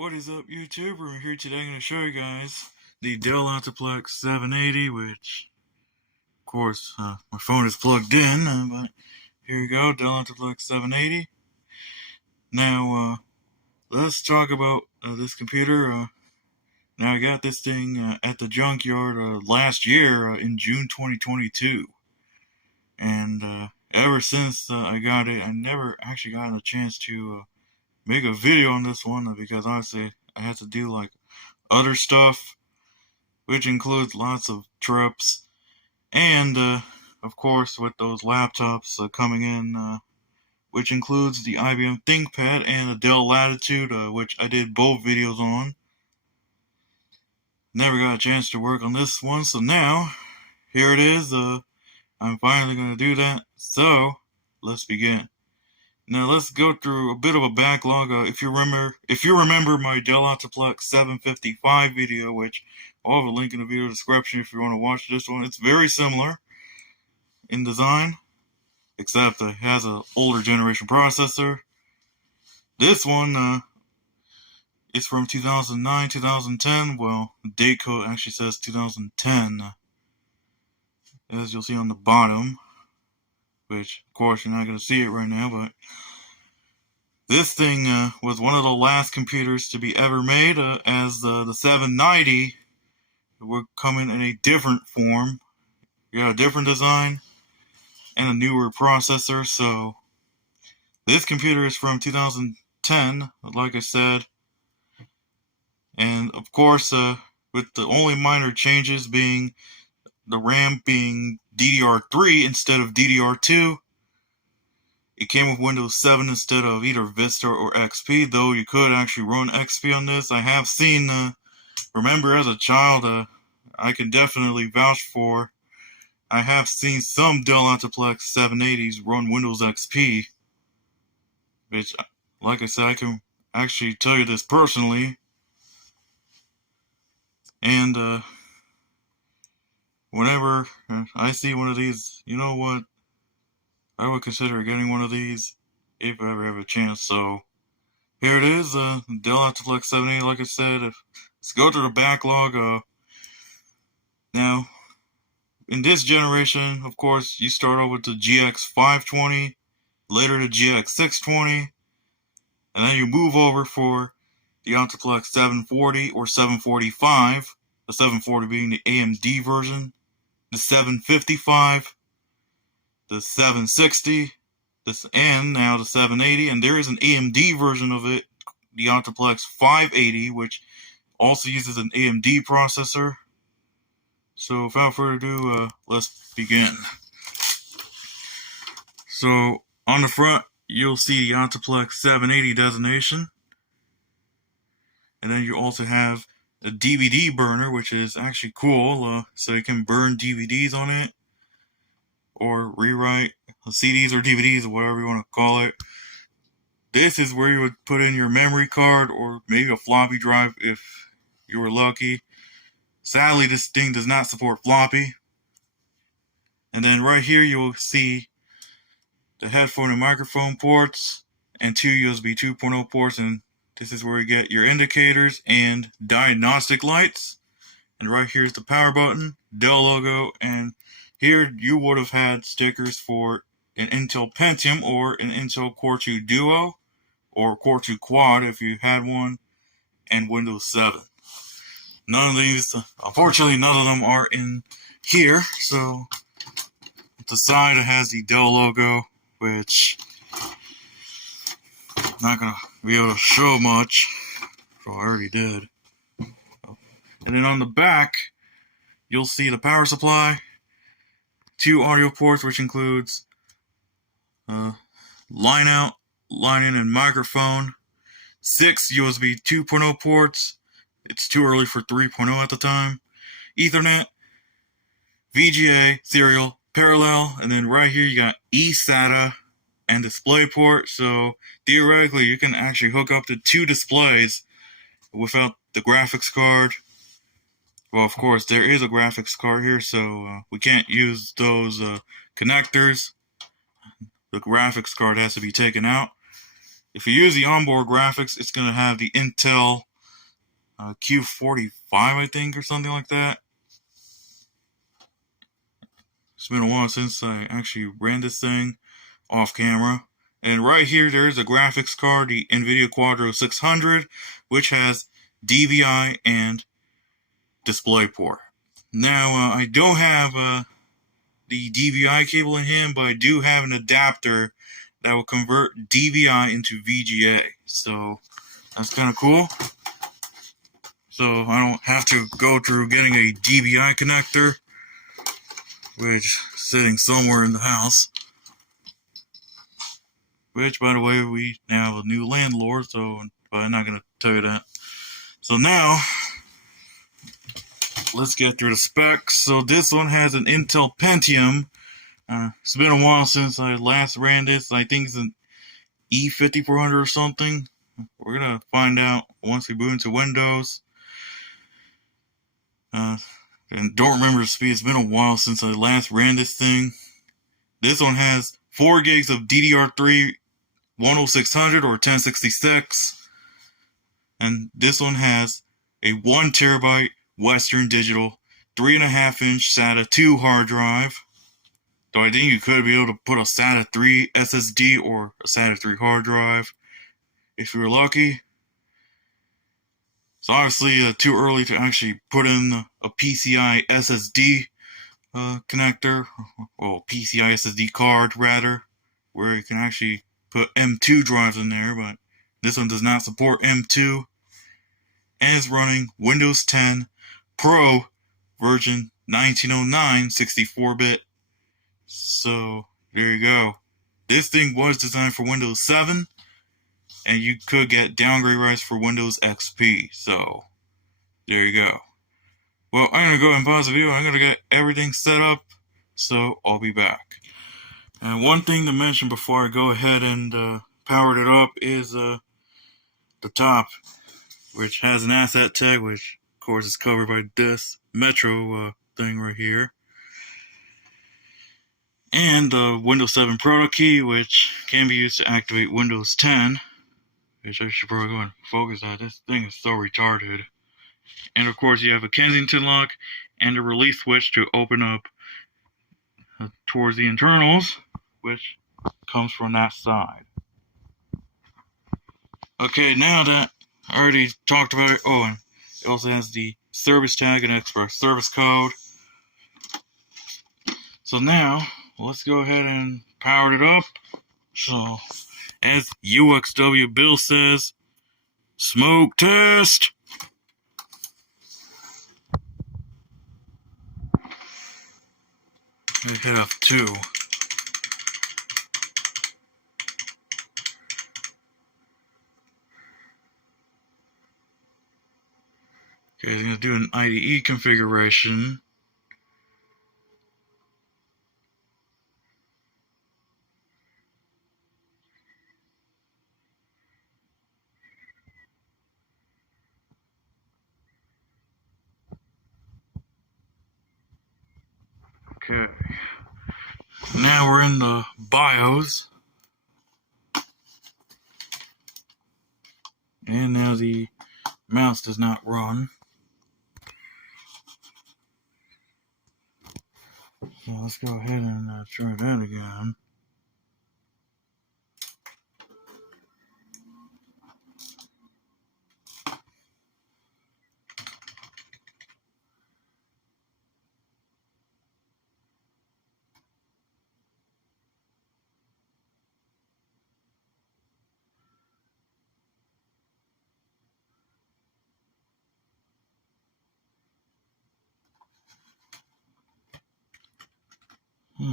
What is up, YouTube? We're here today. I'm going to show you guys the Dell OptiPlex 780, which, of course, my phone is plugged in, but here you go, Dell OptiPlex 780. Now, let's talk about this computer. Now, I got this thing at the junkyard last year in June 2022, and ever since I got it, I never actually gotten a chance to make a video on this one because honestly I had to do like other stuff, which includes lots of trips, and of course with those laptops coming in, which includes the IBM ThinkPad and the Dell Latitude, which I did both videos on. Never got a chance to work on this one, so now here it is. I'm finally going to do that, so let's begin. Now let's go through a bit of a backlog. If you remember my Dell OptiPlex 755 video, which I'll have a link in the video description if you want to watch this one. It's very similar in design, except it has an older generation processor. This one is from 2009, 2010. Well, the date code actually says 2010, as you'll see on the bottom. Which, of course, you're not going to see it right now, but this thing was one of the last computers to be ever made, as the 790 would come in a different form. You got a different design and a newer processor, so this computer is from 2010, like I said, and of course, with the only minor changes being the RAM being DDR3 instead of DDR2. It came with Windows 7 instead of either Vista or XP, though you could actually run XP on this. I have seen, remember as a child, I can definitely vouch for, I have seen some Dell OptiPlex 780s run Windows XP, which, like I said, I can actually tell you this personally. And, whenever I see one of these, you know what, I would consider getting one of these if I ever have a chance. So here it is, Dell OptiPlex 780. Like I said, let's go to the backlog. Now, in this generation, of course, you start off with the GX 520, later the GX 620, and then you move over for the OptiPlex 740 or 745, the 740 being the AMD version, the 755, the 760, and now the 780, and there is an AMD version of it, the OptiPlex 580, which also uses an AMD processor. So without further ado, let's begin. So on the front, you'll see the OptiPlex 780 designation, and then you also have a DVD burner, which is actually cool, so you can burn DVDs on it, or rewrite CDs or DVDs, or whatever you want to call it. This is where you would put in your memory card, or maybe a floppy drive if you were lucky. Sadly, this thing does not support floppy. And then right here you will see the headphone and microphone ports, and two USB 2.0 ports, and this is where you get your indicators and diagnostic lights. And right here's the power button, Dell logo, and here you would have had stickers for an Intel Pentium or an Intel Core 2 Duo or Core 2 Quad if you had one, and Windows 7. None of these, unfortunately, none of them are in here. So at the side it has the Dell logo, which I'm not going to be able to show much, so I already did. And then on the back, you'll see the power supply, two audio ports, which includes line out, line in, and microphone, 6 USB 2.0 ports. It's too early for 3.0 at the time. Ethernet, VGA, serial, parallel, and then right here you got eSATA and DisplayPort. So theoretically, you can actually hook up to 2 displays without the graphics card. Well, of course, there is a graphics card here, so we can't use those connectors. The graphics card has to be taken out. If you use the onboard graphics, it's going to have the Intel Q45, I think, or something like that. It's been a while since I actually ran this thing off camera. And right here, there is a graphics card, the NVIDIA Quadro 600, which has DVI and DisplayPort. Now, I don't have the DVI cable in here, but I do have an adapter that will convert DVI into VGA. So that's kind of cool. So I don't have to go through getting a DVI connector, which is sitting somewhere in the house. Which, by the way, we now have a new landlord, so but I'm not going to tell you that. So now, let's get through the specs. So this one has an Intel Pentium. It's been a while since I last ran this. I think it's an E5400 or something. We're going to find out once we boot into Windows. And don't remember the speed. It's been a while since I last ran this thing. This one has 4 gigs of DDR3 10600 or 1066. And this one has a 1 terabyte Western Digital 3.5-inch SATA-II hard drive. So I think you could be able to put a SATA-III SSD or a SATA-III hard drive if you were lucky. It's obviously too early to actually put in a PCI SSD connector, well, PCI SSD card rather, where you can actually put M2 drives in there, but this one does not support M2, and is running Windows 10 Pro version 1909 64-bit. So there you go. This thing was designed for Windows 7, and you could get downgrade rights for Windows XP. So there you go. Well, I'm going to go ahead and pause the video. I'm going to get everything set up, so I'll be back. And one thing to mention before I go ahead and power it up is the top, which has an asset tag, which of course is covered by this Metro thing right here. And the Windows 7 product key, which can be used to activate Windows 10, which I should probably go and focus on. This thing is so retarded. And of course you have a Kensington lock and a release switch to open up towards the internals, which comes from that side. Okay, now that I already talked about it, oh, and it also has the service tag and express service code. So now, let's go ahead and power it up. So, as UXW Bill says, smoke test! I hit F2. Okay, I'm going to do an IDE configuration. Okay. Now we're in the BIOS. And now the mouse does not run. So let's go ahead and try that again.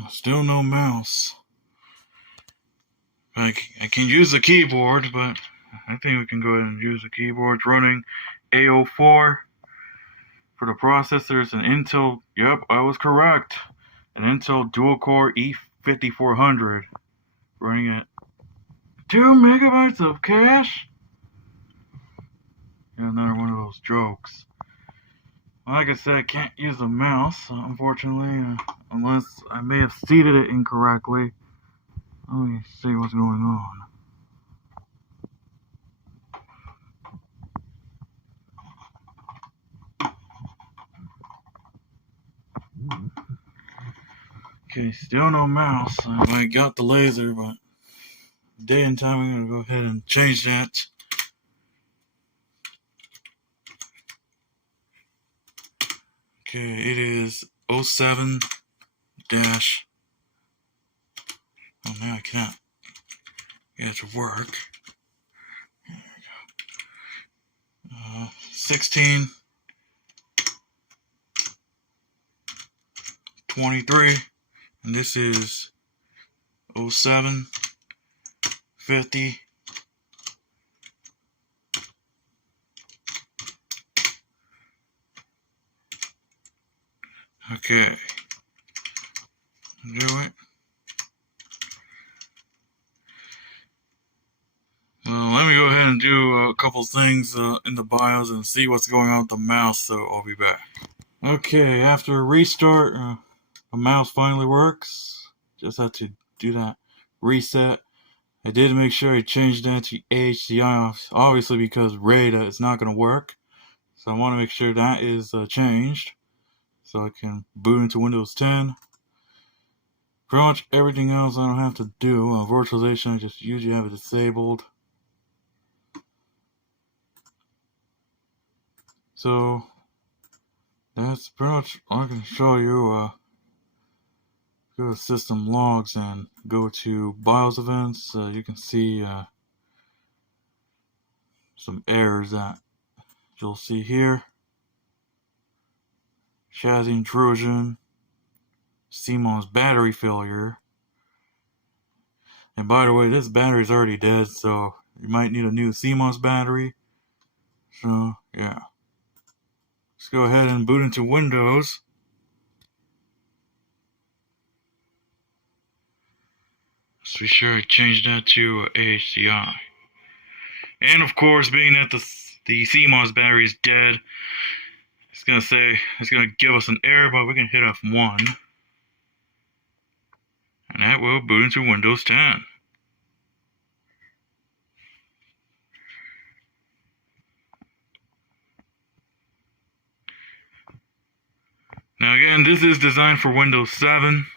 Still no mouse. I can use the keyboard, but I think we can go ahead and use the keyboard. It's running A04 for the processors, an Intel, yep, I was correct, an Intel dual-core E5400, running at 2 megabytes of cache. Yeah, another one of those jokes. Like I said, I can't use the mouse, unfortunately, unless I may have seated it incorrectly. Let me see what's going on. Okay, still no mouse. I got the laser, but day and time I'm gonna go ahead and change that. Okay, it is 07 dash. Oh no, I can't get it to work. There we go. 16 23, and this is 07 50. Okay, do it. Well, let me go ahead and do a couple things in the BIOS and see what's going on with the mouse, so I'll be back. Okay, after a restart, the mouse finally works. Just had to do that reset. I did make sure I changed that to HDI, obviously because RAID is not going to work. So I want to make sure that is changed, so I can boot into Windows 10. Pretty much everything else I don't have to do. Virtualization, I just usually have it disabled. So that's pretty much all I can show you. Go to System Logs and go to BIOS Events. You can see some errors that you'll see here. Chassis intrusion, CMOS battery failure. And by the way, this battery is already dead, so you might need a new CMOS battery. So, yeah. Let's go ahead and boot into Windows. Let's be sure I change that to HDI. And of course, being that the CMOS battery is dead, it's gonna give us an error, but we can hit F1. And that will boot into Windows 10. Now again, this is designed for Windows 7.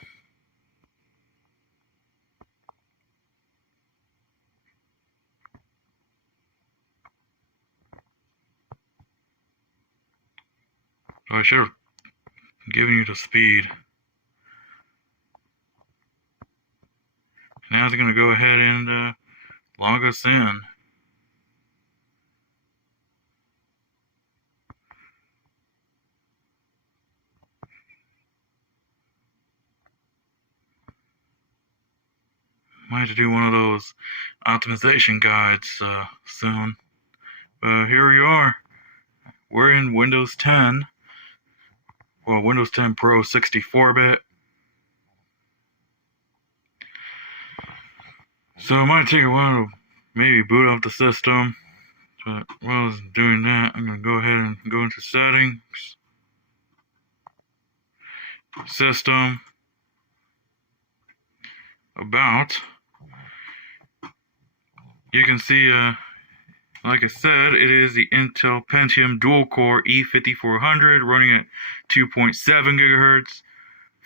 So I should have given you the speed. Now it's going to go ahead and log us in. Might have to do one of those optimization guides soon. But here we are. We're in Windows 10. Well, Windows 10 Pro 64-bit. So it might take a while to maybe boot up the system. But while I was doing that, I'm going to go ahead and go into Settings, System, About. You can see, like I said, it is the Intel Pentium dual-core E5400 running at 2.7 gigahertz,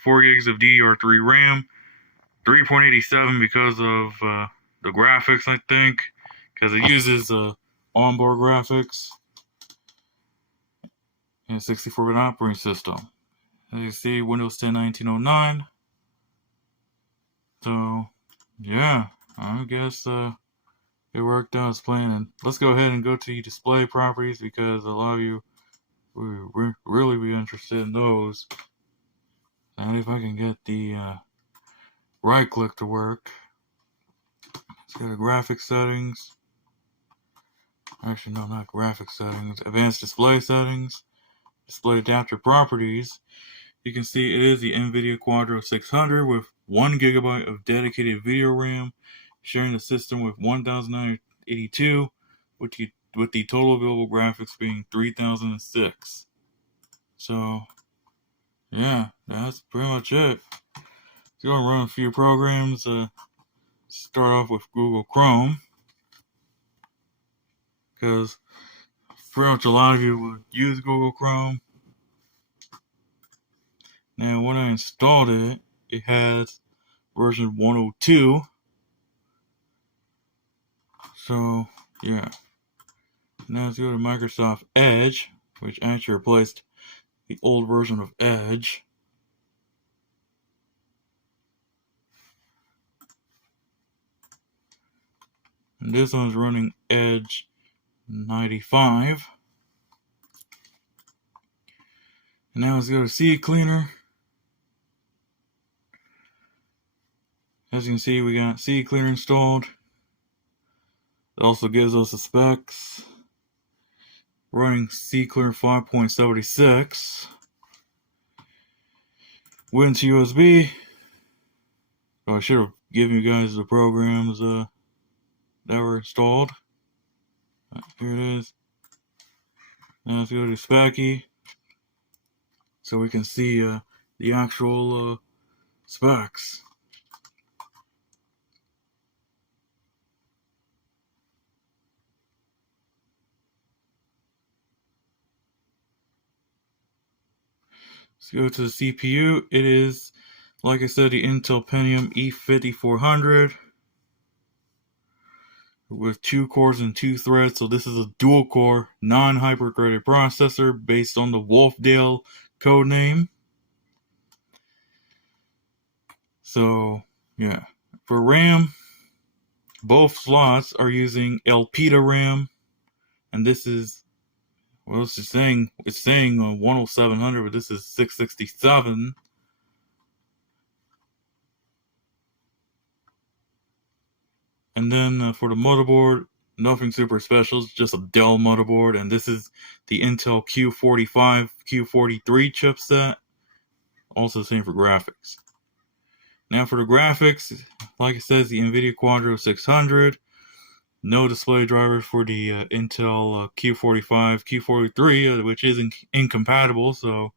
4 gigs of DDR3 RAM, 3.87 because of the graphics, I think, because it uses onboard graphics and 64-bit operating system. As you see, Windows 10 1909. So, yeah, I guess it worked out as planned. And let's go ahead and go to display properties because a lot of you will really be interested in those. And if I can get the right click to work, let's go to graphics settings. Actually, no, not graphics settings. Advanced display settings. Display adapter properties. You can see it is the NVIDIA Quadro 600 with 1 gigabyte of dedicated video RAM, sharing the system with 1982, with the total available graphics being 3006. So, yeah, that's pretty much it. So I'm going to run a few programs. Start off with Google Chrome, because pretty much a lot of you would use Google Chrome. Now, when I installed it, it has version 102. So, yeah. Now let's go to Microsoft Edge, which actually replaced the old version of Edge. And this one's running Edge 95. And now let's go to CCleaner. As you can see, we got CCleaner installed. It also gives us the specs. Running CCleaner 5.76. Went to USB. Oh, I should have given you guys the programs that were installed. Here it is. Now let's go to Spacky, so we can see the actual specs. Let's go to the CPU. It is, like I said, the Intel Pentium E5400 with 2 cores and 2 threads. So this is a dual-core, non-hyper-threaded processor based on the Wolfdale codename. So, yeah. For RAM, both slots are using Elpida RAM, and this is, well, it's saying 10700, but this is 667. And then for the motherboard, nothing super special, it's just a Dell motherboard, and this is the Intel Q45, Q43 chipset. Also the same for graphics. Now for the graphics, like it says, the NVIDIA Quadro 600. No display drivers for the Intel Q45, Q43, which is incompatible, so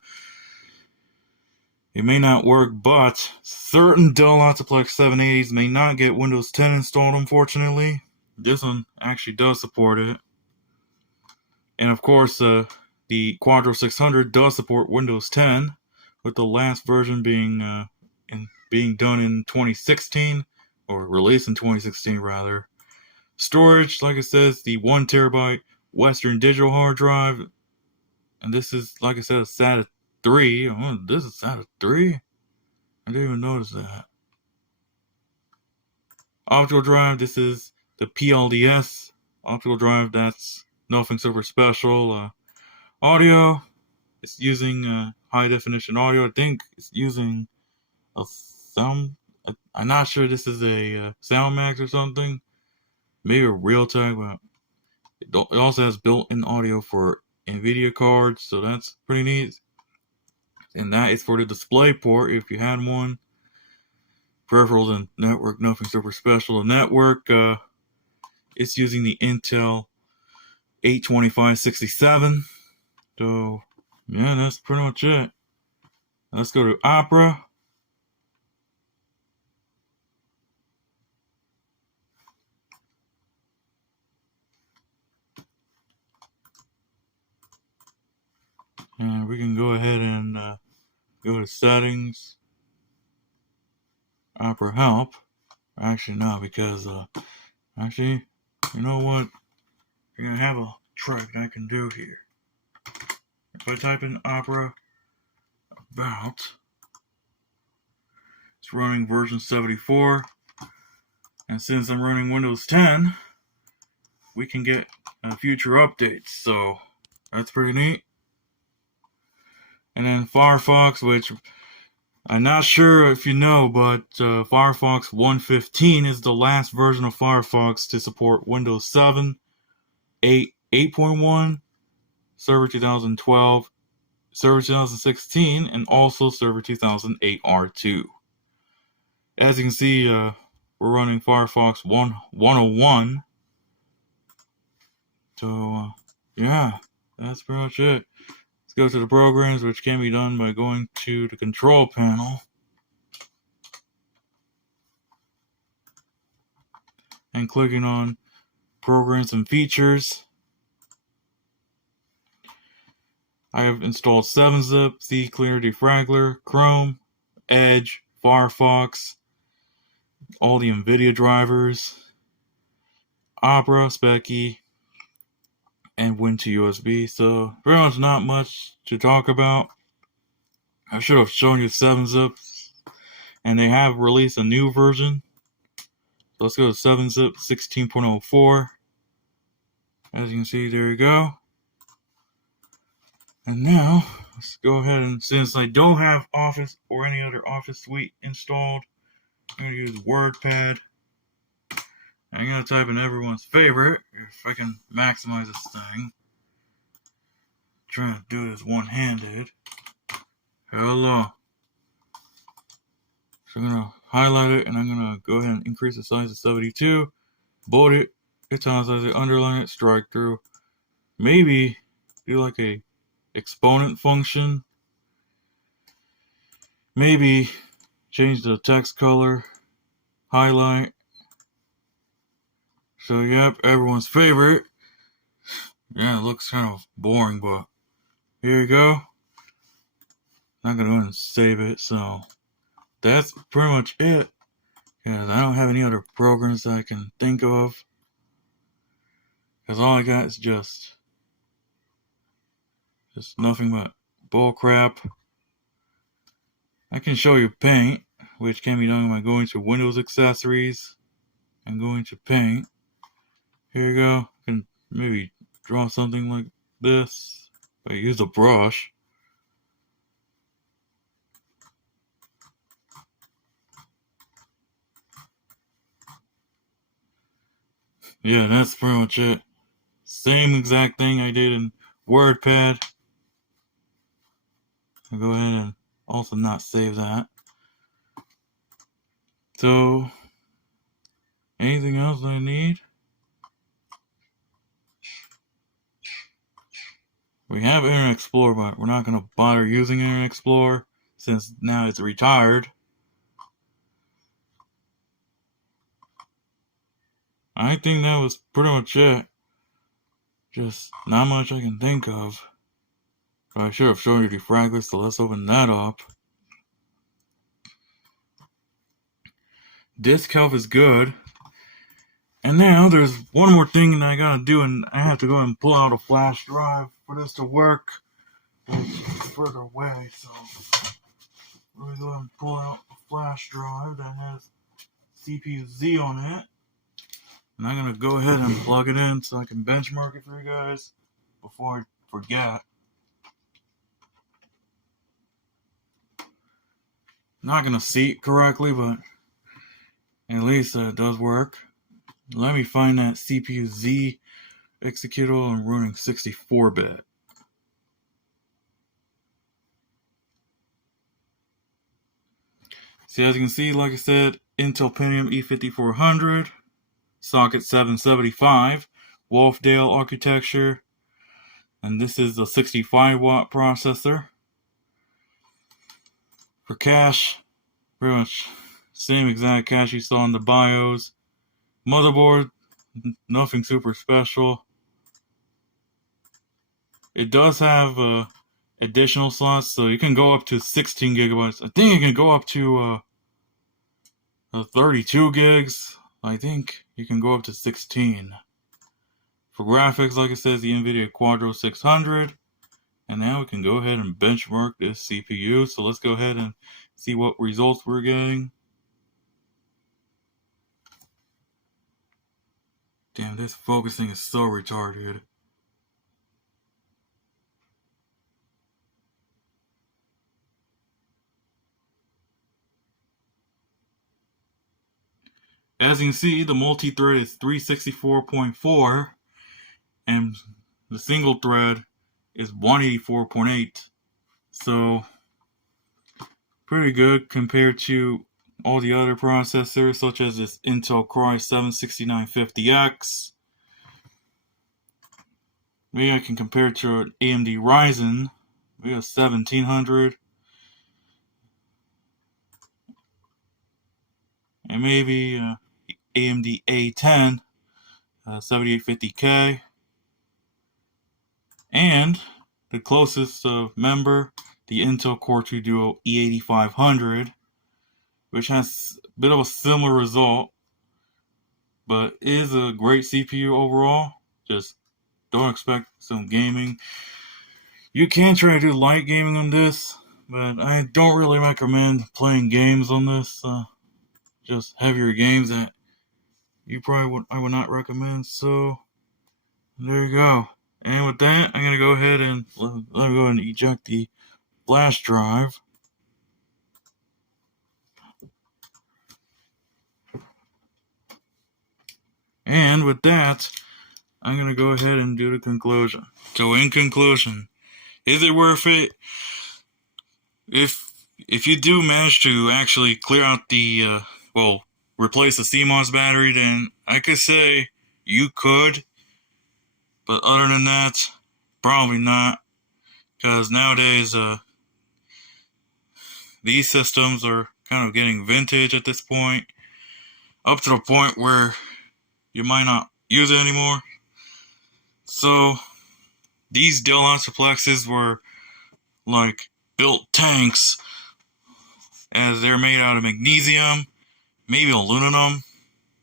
it may not work, but certain Dell OptiPlex 780s may not get Windows 10 installed, unfortunately. This one actually does support it. And of course, the Quadro 600 does support Windows 10, with the last version being done in 2016, or released in 2016 rather. Storage, like it says, the 1 terabyte Western Digital hard drive, and this is, like I said, a SATA-III. Oh, this is SATA-III? I didn't even notice that. Optical drive, this is the PLDS optical drive. That's nothing super special. Audio, it's using high definition audio. I think it's using a sound. I'm not sure this is a SoundMax or something. Maybe a Realtek, but it also has built-in audio for NVIDIA cards, so that's pretty neat. And that is for the display port, if you had one. Peripherals and network, nothing super special. The network, it's using the Intel 82567. So, yeah, that's pretty much it. Let's go to Opera. And we can go ahead and go to settings, Opera help. Actually, no, because actually, you know what? You're gonna have a trick I can do here. If I type in Opera about, it's running version 74, and since I'm running Windows 10, we can get future updates. So that's pretty neat. And then Firefox, which I'm not sure if you know, but Firefox 115 is the last version of Firefox to support Windows 7, 8, 8.1, Server 2012, Server 2016, and also Server 2008 R2. As you can see, we're running Firefox 101. So, yeah, that's pretty much it. Let's go to the programs, which can be done by going to the control panel and clicking on Programs and Features. I have installed 7-Zip, C-Clear Defraggler, Chrome, Edge, Firefox, all the NVIDIA drivers, Opera, Speccy, and Win2USB. So pretty much not much to talk about. I should have shown you 7-Zip, and they have released a new version. So let's go to 7-Zip 16.04. As you can see, there you go. And now, let's go ahead and, since I don't have Office or any other Office suite installed, I'm going to use WordPad. I'm going to type in everyone's favorite, if I can maximize this thing. Trying to do this one-handed. Hello. So I'm going to highlight it, and I'm going to go ahead and increase the size to 72. Bold it, italicize it, underline it, strike through. Maybe do like a exponent function. Maybe change the text color, highlight. So yep, everyone's favorite. Yeah, it looks kind of boring, but here you go. I'm gonna go ahead and save it. So that's pretty much it. Because I don't have any other programs that I can think of. Because all I got is just nothing but bull crap. I can show you Paint, which can be done by going to Windows Accessories and going to Paint. Here you go. I can maybe draw something like this. I use a brush. Yeah, that's pretty much it. Same exact thing I did in WordPad. I'll go ahead and also not save that. So, anything else I need? We have Internet Explorer, but we're not going to bother using Internet Explorer since now it's retired. I think that was pretty much it. Just not much I can think of. But I should have shown you Defraggler, so let's open that up. Disk health is good. And now there's one more thing that I gotta do, and I have to go and pull out a flash drive for this to work. It's further away, so let me go ahead and pull out a flash drive that has CPU-Z on it. And I'm gonna go ahead and plug it in so I can benchmark it for you guys before I forget. Not gonna see it correctly, but at least it does work. Let me find that CPU-Z executable and running 64-bit. See, as you can see, like I said, Intel Pentium E5400, socket 775, Wolfdale architecture, and this is a 65-watt processor. For cache, pretty much same exact cache you saw in the BIOS. Motherboard, nothing super special. It does have additional slots, so you can go up to 16 gigabytes. I think you can go up to 32 gigs. I think you can go up to 16. For graphics, like I said, the NVIDIA Quadro 600. And now we can go ahead and benchmark this CPU. So let's go ahead and see what results we're getting. Damn, this focusing is so retarded. As you can see, the multi-thread is 364.4 and the single thread is 184.8. So pretty good compared to all the other processors, such as this Intel Core i7-6950X. Maybe I can compare it to an AMD Ryzen. We have 1700. And maybe AMD A10, 7850K. And the closest member, the Intel Core 2 Duo E8500, which has a bit of a similar result, but is a great CPU overall. Just don't expect some gaming. You can try to do light gaming on this, but I don't really recommend playing games on this. Just heavier games that I would not recommend. So there you go. And with that, I'm gonna go ahead and let me go ahead and eject the flash drive. And with that, I'm gonna go ahead and do the conclusion. So in conclusion, is it worth it? If you do manage to actually clear out the replace the CMOS battery, then I could say you could. But other than that, probably not. Because nowadays, these systems are kind of getting vintage at this point. Up to the point where you might not use it anymore. So, these Dell OptiPlexes were like built tanks, as they're made out of magnesium, maybe aluminum,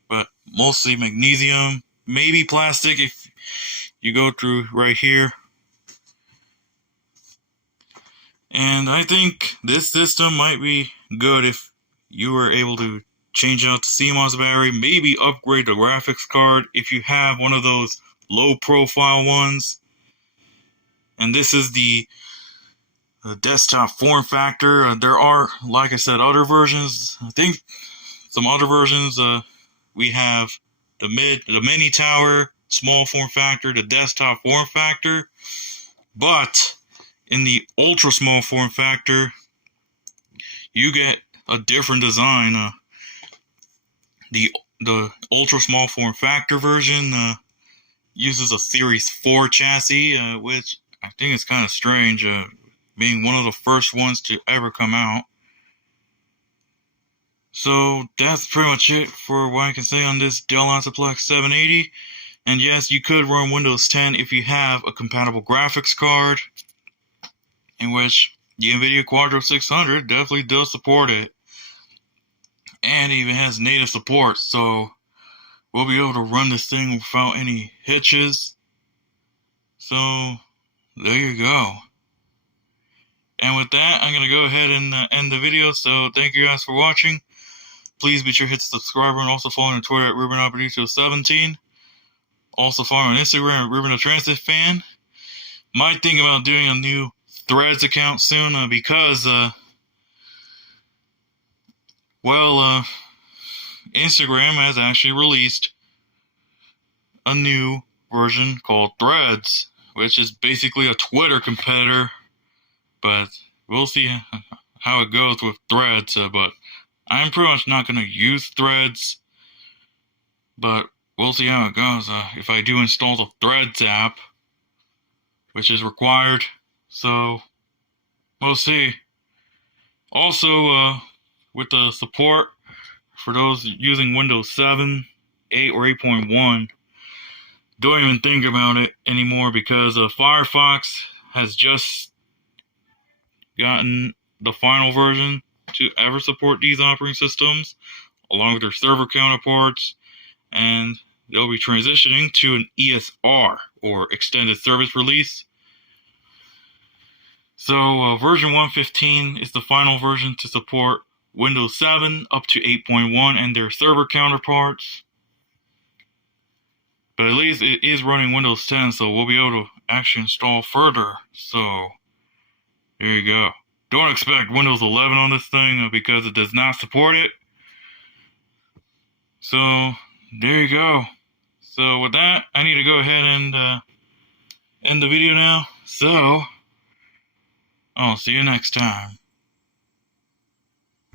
but mostly magnesium, maybe plastic if you go through right here. And I think this system might be good if you were able to change out the CMOS battery, maybe upgrade the graphics card if you have one of those low profile ones. And this is the desktop form factor. There are, like I said, other versions. I think some other versions. We have the mini tower, small form factor, the desktop form factor. But in the ultra small form factor, you get a different design. The ultra small form factor version uses a Series 4 chassis, which I think is kind of strange, being one of the first ones to ever come out. So that's pretty much it for what I can say on this Dell OptiPlex 780. And yes, you could run Windows 10 if you have a compatible graphics card, in which the NVIDIA Quadro 600 definitely does support it. And even has native support, so we'll be able to run this thing without any hitches. So there you go. And with that, I'm going to go ahead and end the video. So thank you guys for watching. Please be sure to hit the subscribe button. Also follow me on Twitter at RubenOperator17. Also follow me on Instagram at Ruben the Transit Fan. Might think about doing a new Threads account soon because Instagram has actually released a new version called Threads, which is basically a Twitter competitor. But we'll see how it goes with Threads. But I'm pretty much not going to use Threads. But we'll see how it goes if I do install the Threads app, which is required. So we'll see. Also, with the support for those using Windows 7, 8, or 8.1, don't even think about it anymore because Firefox has just gotten the final version to ever support these operating systems, along with their server counterparts, and they'll be transitioning to an ESR, or Extended Service Release. So version 1.15 is the final version to support Windows 7 up to 8.1 and their server counterparts. But at least it is running Windows 10, so we'll be able to actually install further. So there you go. Don't expect Windows 11 on this thing because it does not support it. So there you go. So with that, I need to go ahead and end the video now. So I'll see you next time.